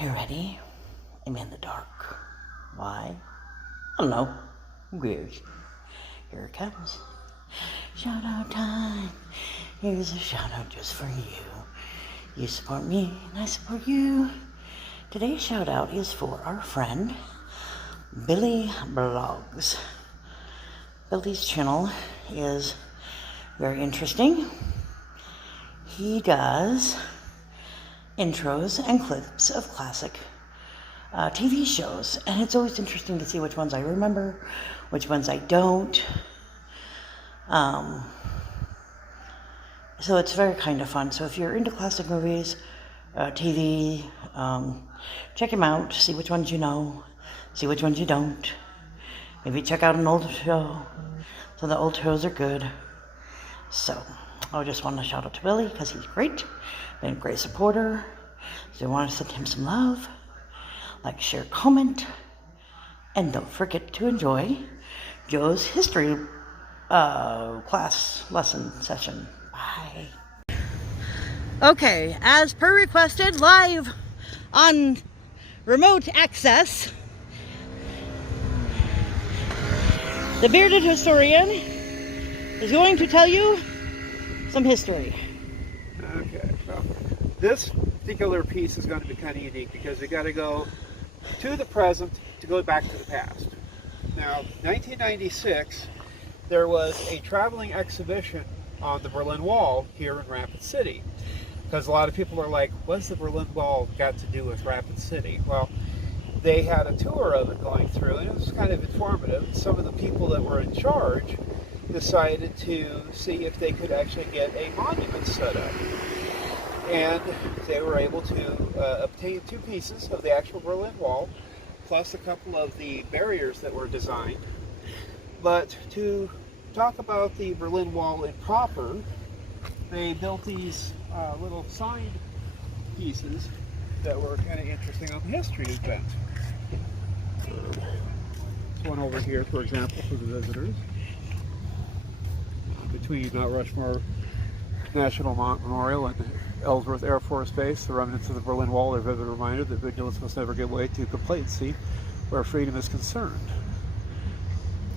Are you ready? I'm in the dark. Why? I don't know. Weird. Here it comes. Shout out time. Here's a shout out just for you. You support me and I support you. Today's shout out is for our friend Billy Blogs. Billy's channel is very interesting. He does intros and clips of classic TV shows, and it's always interesting to see which ones I remember, which ones I don't. So it's very kind of fun. So if you're into classic movies, TV, check him out, see which ones you know, see which ones you don't. Maybe check out an old show. So the old shows are good. So I just want to shout out to Billy because he's great, been a great supporter. So I want to send him some love. Like, share, comment, and don't forget to enjoy Joe's history class lesson session. Bye. Okay, as per requested, live on remote access, the bearded historian is going to tell you some history. Okay, well, this particular piece is going to be kind of unique because we got to go to the present to go back to the past. Now, 1996, there was a traveling exhibition on the Berlin Wall here in Rapid City. Because a lot of people are like, what's the Berlin Wall got to do with Rapid City? Well, they had a tour of it going through, and it was kind of informative. Some of the people that were in charge decided to see if they could actually get a monument set up. And they were able to obtain two pieces of the actual Berlin Wall, plus a couple of the barriers that were designed. But to talk about the Berlin Wall in proper, they built these little sign pieces that were kind of interesting on the history event. This one over here, for example, for the visitors. Between Mount Rushmore National Memorial and Ellsworth Air Force Base, the remnants of the Berlin Wall are a vivid reminder that vigilance must never give way to complacency where freedom is concerned.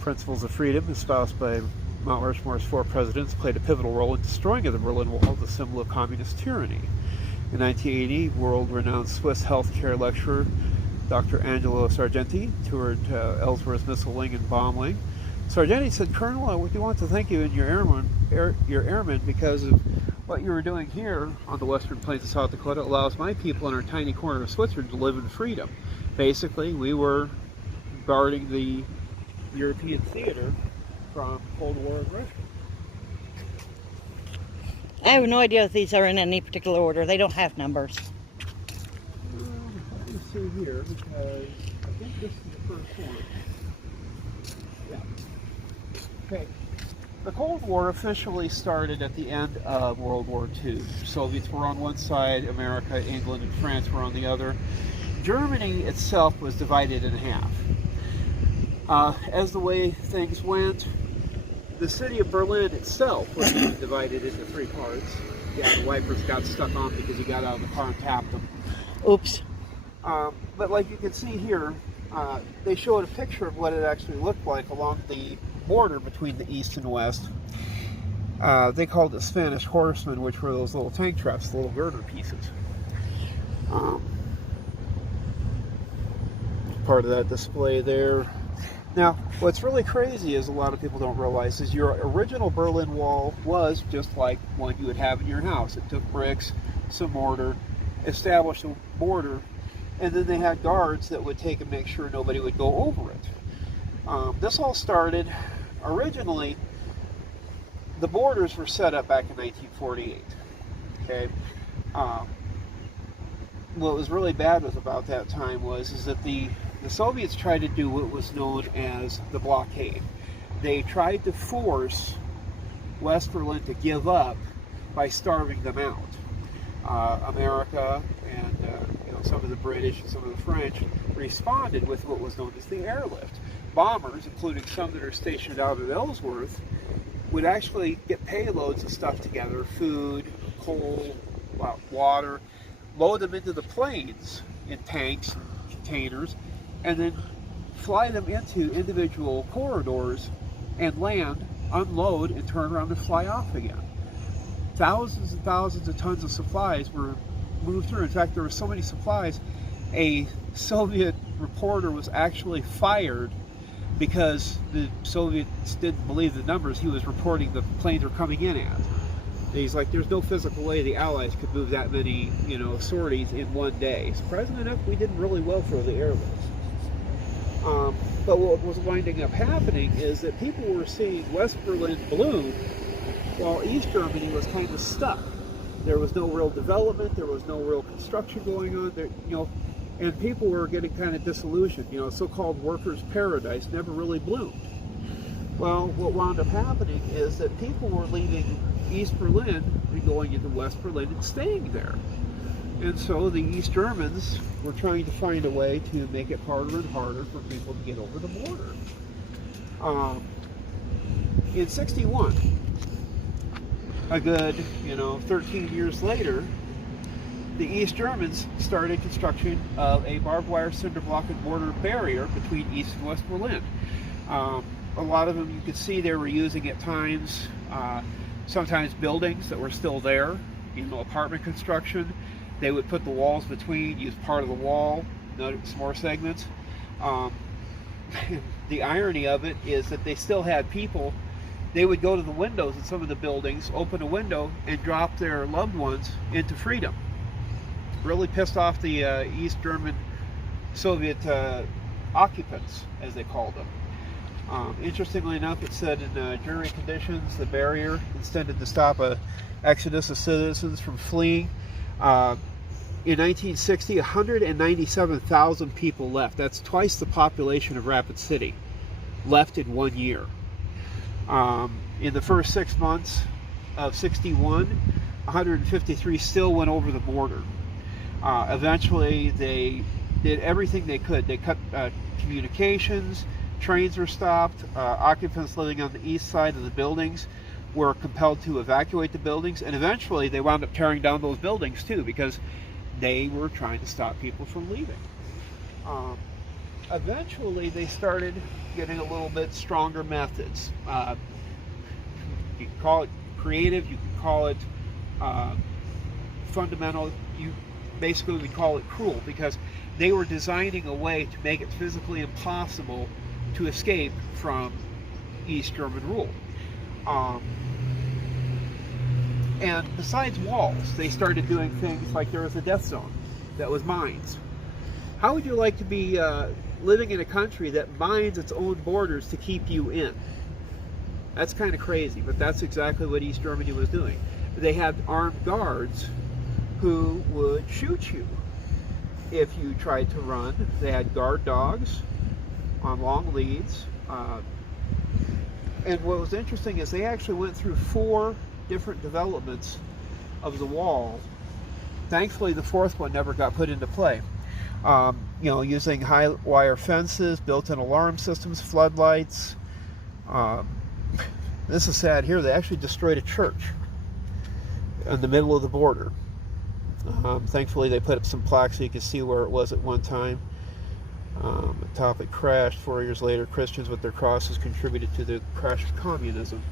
Principles of freedom espoused by Mount Rushmore's four presidents played a pivotal role in destroying the Berlin Wall, the symbol of communist tyranny. In 1980, world-renowned Swiss healthcare lecturer Dr. Angelo Sargenti toured Ellsworth's missile wing and bomb wing. Sargenti said, "Colonel, I would want to thank you and your airmen because of what you were doing here on the western plains of South Dakota allows my people in our tiny corner of Switzerland to live in freedom." Basically, we were guarding the European theater from Cold War aggression. I have no idea if these are in any particular order. They don't have numbers. Let me see here, because I think this is the first one. Yeah. Okay. The Cold War officially started at the end of World War II. Soviets were on one side, America, England, and France were on the other. Germany itself was divided in half. As the way things went, the city of Berlin itself was divided into three parts. Yeah, the wipers got stuck on because you got out of the car and tapped them. Oops. But like you can see here, they showed a picture of what it actually looked like along the border between the east and west. They called it Spanish Horsemen, which were those little tank traps, the little girder pieces. Part of that display there. Now, what's really crazy is a lot of people don't realize is your original Berlin Wall was just like one you would have in your house. It took bricks, some mortar, established a border, and then they had guards that would take and make sure nobody would go over it. This all started, originally, the borders were set up back in 1948. Okay. What was really bad about that time is that the Soviets tried to do what was known as the Blockade. They tried to force West Berlin to give up by starving them out. America and some of the British and some of the French responded with what was known as the airlift. Bombers, including some that are stationed out at Ellsworth, would actually get payloads of stuff together, food, coal, water, load them into the planes, in tanks and containers, and then fly them into individual corridors and land, unload, and turn around and fly off again. Thousands and thousands of tons of supplies were moved through. In fact, there were so many supplies, a Soviet reporter was actually fired because the Soviets didn't believe the numbers he was reporting the planes were coming in at. He's like, there's no physical way the Allies could move that many, sorties in one day. Surprisingly enough, we did really well for the air bases. But what was winding up happening is that people were seeing West Berlin bloom while East Germany was kind of stuck. There was no real development, there was no real construction going on, and people were getting kind of disillusioned. So-called workers' paradise never really bloomed. Well, what wound up happening is that people were leaving East Berlin and going into West Berlin and staying there. And so the East Germans were trying to find a way to make it harder and harder for people to get over the border. In '61, a good, 13 years later, the East Germans started construction of a barbed wire cinder block and mortar barrier between East and West Berlin. A lot of them you could see they were using at times, sometimes buildings that were still there, apartment construction. They would put the walls between, use part of the wall, some more segments. The irony of it is that they still had people. They would go to the windows in some of the buildings, open a window, and drop their loved ones into freedom. Really pissed off the East German Soviet occupants, as they called them. Interestingly enough, it said in jury conditions, the barrier intended to stop an exodus of citizens from fleeing. In 1960, 197,000 people left. That's twice the population of Rapid City left in 1 year. In the first 6 months of '61, 153 still went over the border. Eventually, they did everything they could. They cut communications, trains were stopped, occupants living on the east side of the buildings were compelled to evacuate the buildings, and eventually they wound up tearing down those buildings too because they were trying to stop people from leaving. Eventually, they started getting a little bit stronger methods. You can call it creative, you can call it fundamental, you basically would call it cruel, because they were designing a way to make it physically impossible to escape from East German rule. And besides walls, they started doing things like there was a death zone that was mines. How would you like to be living in a country that mines its own borders to keep you in? That's kind of crazy, but that's exactly what East Germany was doing. They had armed guards who would shoot you if you tried to run. They had guard dogs on long leads. And what was interesting is they actually went through 4 different developments of the wall. Thankfully, the 4th one never got put into play. Using high wire fences, built-in alarm systems, floodlights. This is sad here. They actually destroyed a church in the middle of the border. Thankfully, they put up some plaques so you could see where it was at one time. Atop it crashed. 4 years later, Christians with their crosses contributed to the crash of communism.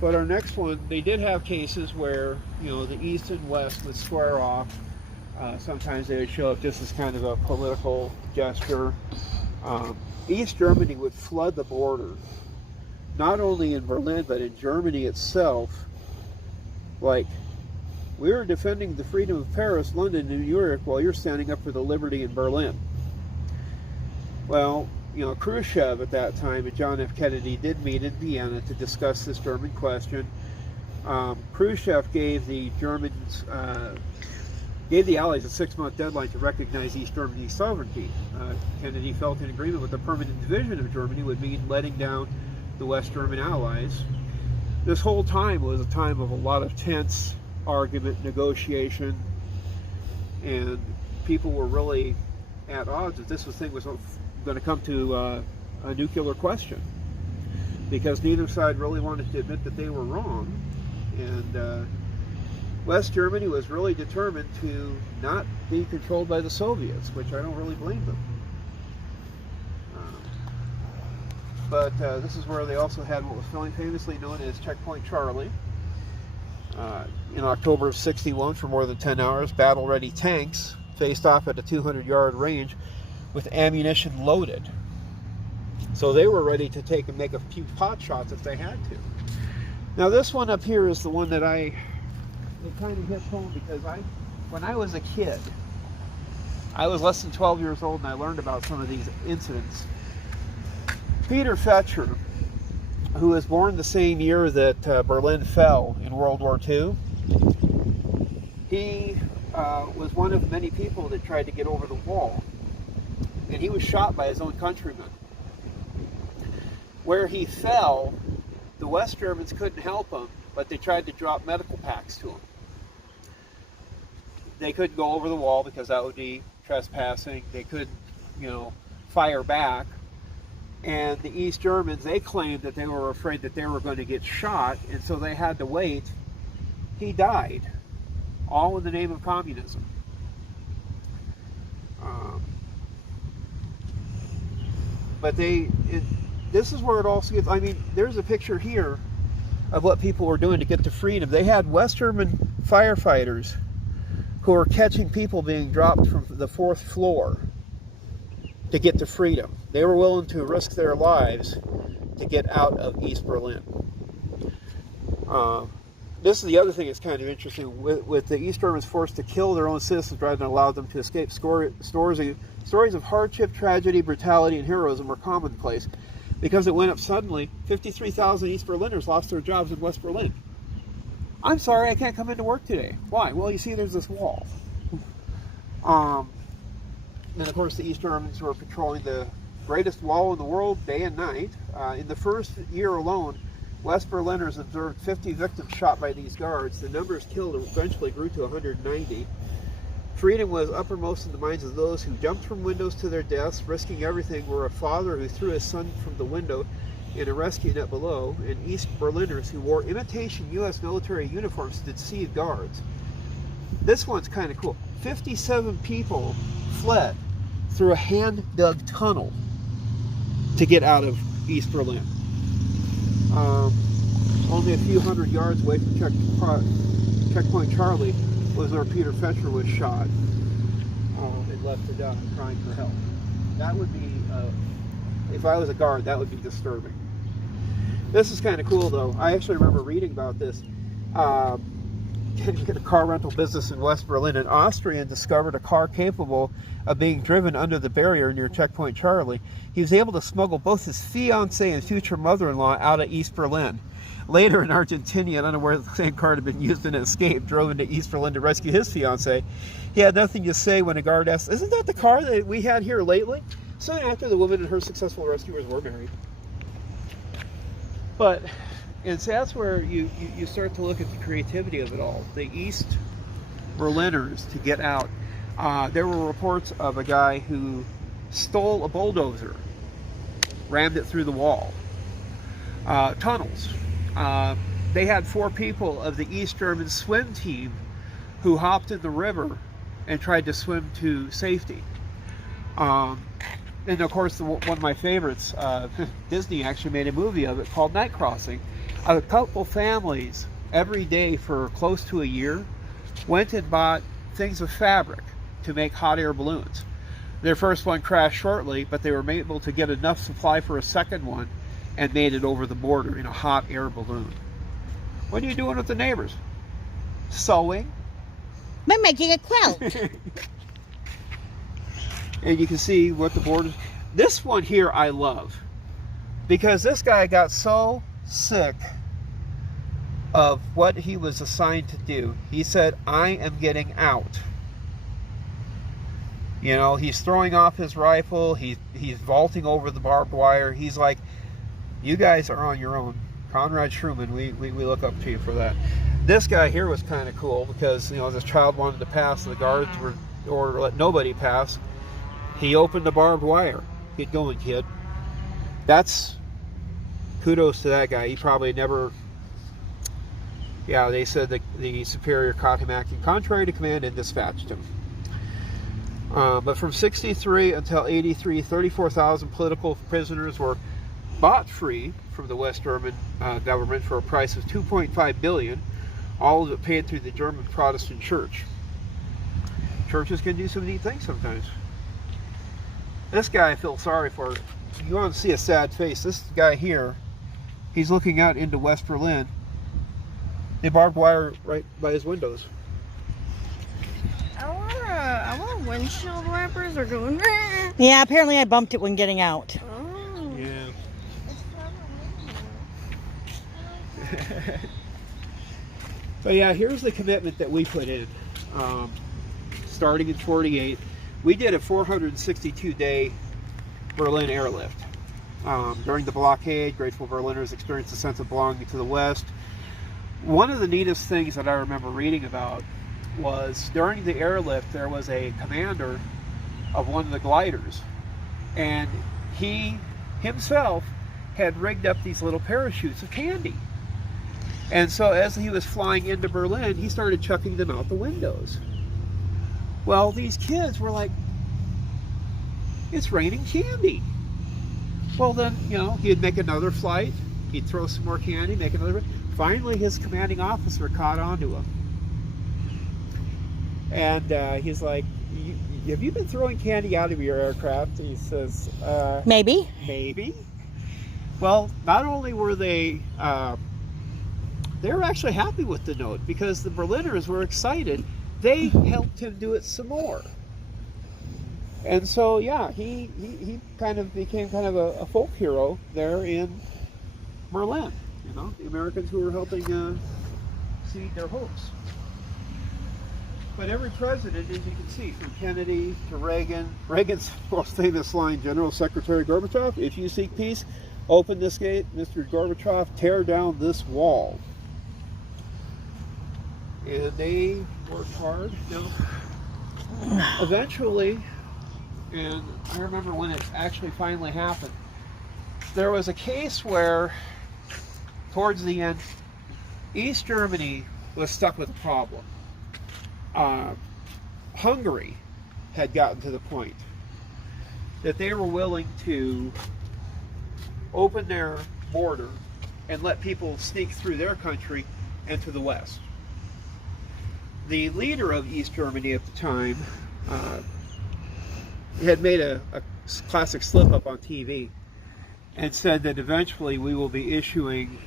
But our next one, they did have cases where, the East and West would square off. Sometimes they would show up just as kind of a political gesture. East Germany would flood the border, not only in Berlin, but in Germany itself. Like, we are defending the freedom of Paris, London, and New York while you're standing up for the liberty in Berlin. Well, Khrushchev at that time and John F. Kennedy did meet in Vienna to discuss this German question. Khrushchev gave the Germans, gave the Allies a 6-month deadline to recognize East Germany's sovereignty. Kennedy felt an agreement with the permanent division of Germany would mean letting down the West German Allies. This whole time was a time of a lot of tense argument, negotiation, and people were really at odds that this thing was going to come to a nuclear question, because neither side really wanted to admit that they were wrong. And West Germany was really determined to not be controlled by the Soviets, which I don't really blame them. But this is where they also had what was famously known as Checkpoint Charlie. In October of '61, for more than 10 hours, battle-ready tanks faced off at a 200-yard range with ammunition loaded. So they were ready to take and make a few pot shots if they had to. Now this one up here is the one that it kind of hits home, because when I was a kid, I was less than 12 years old, and I learned about some of these incidents. Peter Fetcher, who was born the same year that Berlin fell in World War II, he was one of many people that tried to get over the wall, and he was shot by his own countrymen. Where he fell, the West Germans couldn't help him, but they tried to drop medical packs to him. They couldn't go over the wall because that would be trespassing. They couldn't, fire back. And the East Germans, they claimed that they were afraid that they were going to get shot, and so they had to wait. He died, all in the name of communism. But this is where it also gets, there's a picture here of what people were doing to get to freedom. They had West German firefighters who were catching people being dropped from the 4th floor to get to freedom. They were willing to risk their lives to get out of East Berlin. This is the other thing that's kind of interesting. With the East Germans forced to kill their own citizens rather than allow them to escape, stories of hardship, tragedy, brutality, and heroism were commonplace. Because it went up suddenly, 53,000 East Berliners lost their jobs in West Berlin. I'm sorry, I can't come into work today. Why? Well, you see, there's this wall. And of course, the East Germans were patrolling the greatest wall in the world day and night. In the first year alone, West Berliners observed 50 victims shot by these guards. The numbers killed eventually grew to 190. Freedom was uppermost in the minds of those who jumped from windows to their deaths, risking everything, were a father who threw his son from the window in a rescue net below, and East Berliners who wore imitation U.S. military uniforms to deceive guards. This one's kind of cool. 57 people fled through a hand-dug tunnel to get out of East Berlin. Only a few hundred yards away from Checkpoint Charlie was where Peter Fetcher was shot and left to die, crying for help. That would be, if I was a guard, that would be disturbing. This is kind of cool, though. I actually remember reading about this. A car rental business in West Berlin. An Austrian discovered a car capable of being driven under the barrier near Checkpoint Charlie. He was able to smuggle both his fiancée and future mother-in-law out of East Berlin. Later, an Argentinian, unaware that the same car had been used in an escape, drove into East Berlin to rescue his fiancée. He had nothing to say when a guard asked, "Isn't that the car that we had here lately?" Soon after, the woman and her successful rescuers were married. But, and so that's where you start to look at the creativity of it all. The East Berliners, to get out. There were reports of a guy who stole a bulldozer, rammed it through the wall. Tunnels. They had 4 people of the East German swim team who hopped in the river and tried to swim to safety. And of course, one of my favorites, Disney actually made a movie of it called Night Crossing. A couple families every day for close to a year went and bought things of fabric to make hot air balloons. Their first one crashed shortly, but they were able to get enough supply for a second one and made it over the border in a hot air balloon. What are you doing with the neighbors? Sewing. We're making a quilt. And you can see what the borders. This one here I love, because this guy got so sick of what he was assigned to do. He said, "I am getting out." You know, he's throwing off his rifle. He's vaulting over the barbed wire. He's like, "You guys are on your own." Conrad Schumann, we look up to you for that. This guy here was kind of cool because, you know, this child wanted to pass. The guards or let nobody pass. He opened the barbed wire. Get going, kid. That's kudos to that guy. He probably never. Yeah, they said that the superior caught him acting contrary to command and dispatched him. But from 63 until 83, 34,000 political prisoners were bought free from the West German government for a price of 2.5 billion, all of it paid through the German Protestant Church. Churches can do some neat things sometimes. This guy I feel sorry for. You want to see a sad face. This guy here, he's looking out into West Berlin. They barbed wire right by his windows. I want windshield wipers are going. Yeah, apparently I bumped it when getting out. Oh. Yeah. But yeah, here's the commitment that we put in. Starting in 48, we did a 462-day Berlin airlift. During the blockade, grateful Berliners experienced a sense of belonging to the West. One of the neatest things that I remember reading about was during the airlift there was a commander of one of the gliders, and he himself had rigged up these little parachutes of candy. And so as he was flying into Berlin, he started chucking them out the windows. Well, these kids were like, it's raining candy. Well then, you know, he'd make another flight, he'd throw some more candy, make another. Finally, his commanding officer caught on to him. And he's like, have you been throwing candy out of your aircraft? He says, Maybe. Maybe. Well, not only were they were actually happy with the note because the Berliners were excited. They helped him do it some more. And so, yeah, he kind of became kind of a folk hero there in Berlin. You know, the Americans who were helping seed their hopes. But every president, as you can see, from Kennedy to Reagan, Reagan's most famous line, General Secretary Gorbachev, if you seek peace, open this gate, Mr. Gorbachev, tear down this wall. And they worked hard. Now, eventually, and I remember when it actually finally happened, there was a case where, towards the end, East Germany was stuck with a problem. Hungary had gotten to the point that they were willing to open their border and let people sneak through their country and to the west. The leader of East Germany at the time had made a classic slip-up on TV and said that eventually we will be issuing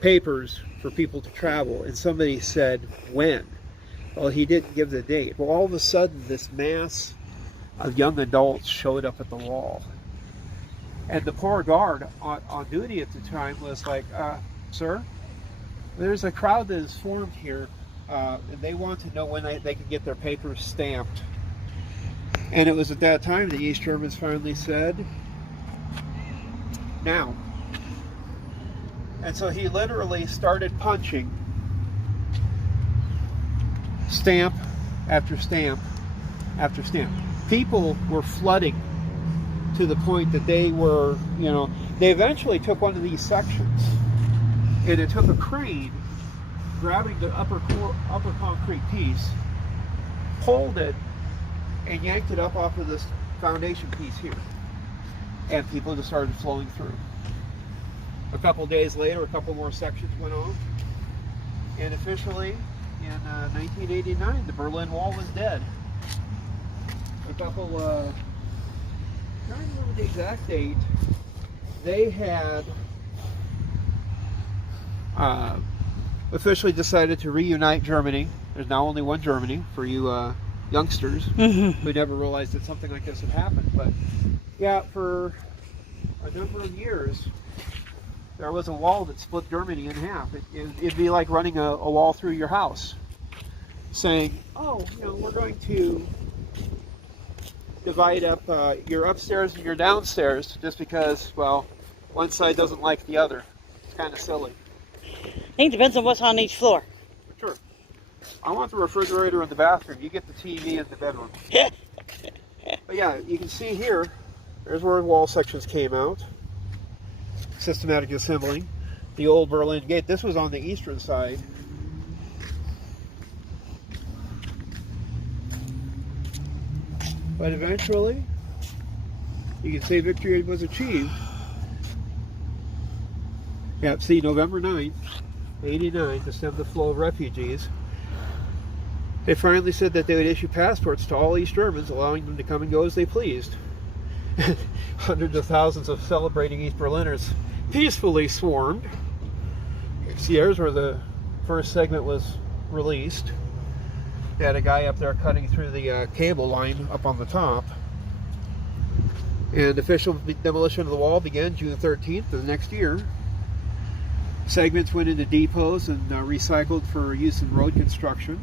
papers for people to travel, and somebody said, when? Well, he didn't give the date. Well, all of a sudden, this mass of young adults showed up at the wall. And the poor guard on duty at the time was like, sir, there's a crowd that is formed here, and they want to know when they can get their papers stamped. And it was at that time the East Germans finally said, now. And so he literally started punching stamp after stamp after stamp. People were flooding to the point that they were, you know, they eventually took one of these sections and it took a crane grabbing the upper concrete piece, pulled it, and yanked it up off of this foundation piece here. And people just started flowing through. A couple days later, a couple more sections went on, and officially in 1989, the Berlin Wall was dead. A couple, I don't remember the exact date, they had officially decided to reunite Germany. There's now only one Germany for you youngsters who never realized that something like this had happened. But yeah, for a number of years, there was a wall that split Germany in half. It'd be like running a wall through your house, saying, oh, you know, we're going to divide up your upstairs and your downstairs just because, well, one side doesn't like the other. It's kind of silly. I think it depends on what's on each floor. Sure. I want the refrigerator in the bathroom. You get the TV in the bedroom. But yeah, you can see here, there's where wall sections came out. Systematic assembling. The old Berlin Gate. This was on the eastern side. But eventually, you can say victory was achieved. Yeah, see, November 9th, 89, to stem the flow of refugees. They finally said that they would issue passports to all East Germans, allowing them to come and go as they pleased. Hundreds of thousands of celebrating East Berliners peacefully swarmed. See, here's where the first segment was released. They had a guy up there cutting through the cable line up on the top. And official demolition of the wall began June 13th of the next year. Segments went into depots and recycled for use in road construction.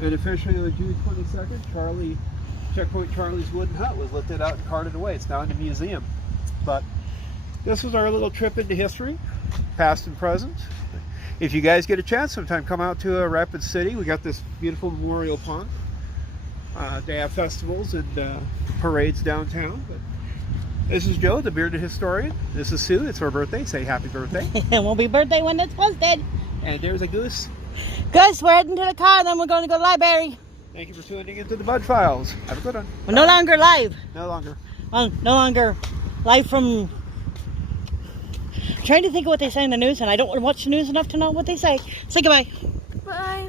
And officially on June 22nd, Checkpoint Charlie's wooden hut was lifted out and carted away. It's now in the museum. But this was our little trip into history, past and present. If you guys get a chance sometime, come out to Rapid City. We got this beautiful memorial pond. They have festivals and parades downtown. But this is Joe, the bearded historian. This is Sue. It's her birthday. Say happy birthday. It won't be birthday when it's posted. And there's a goose. Gus, we're heading to the car, then we're going to go to the library. Thank you for tuning into the Bud Files. Have a good one. We're no longer live. No longer. No longer live from... I'm trying to think of what they say in the news, and I don't watch the news enough to know what they say. Say goodbye. Bye.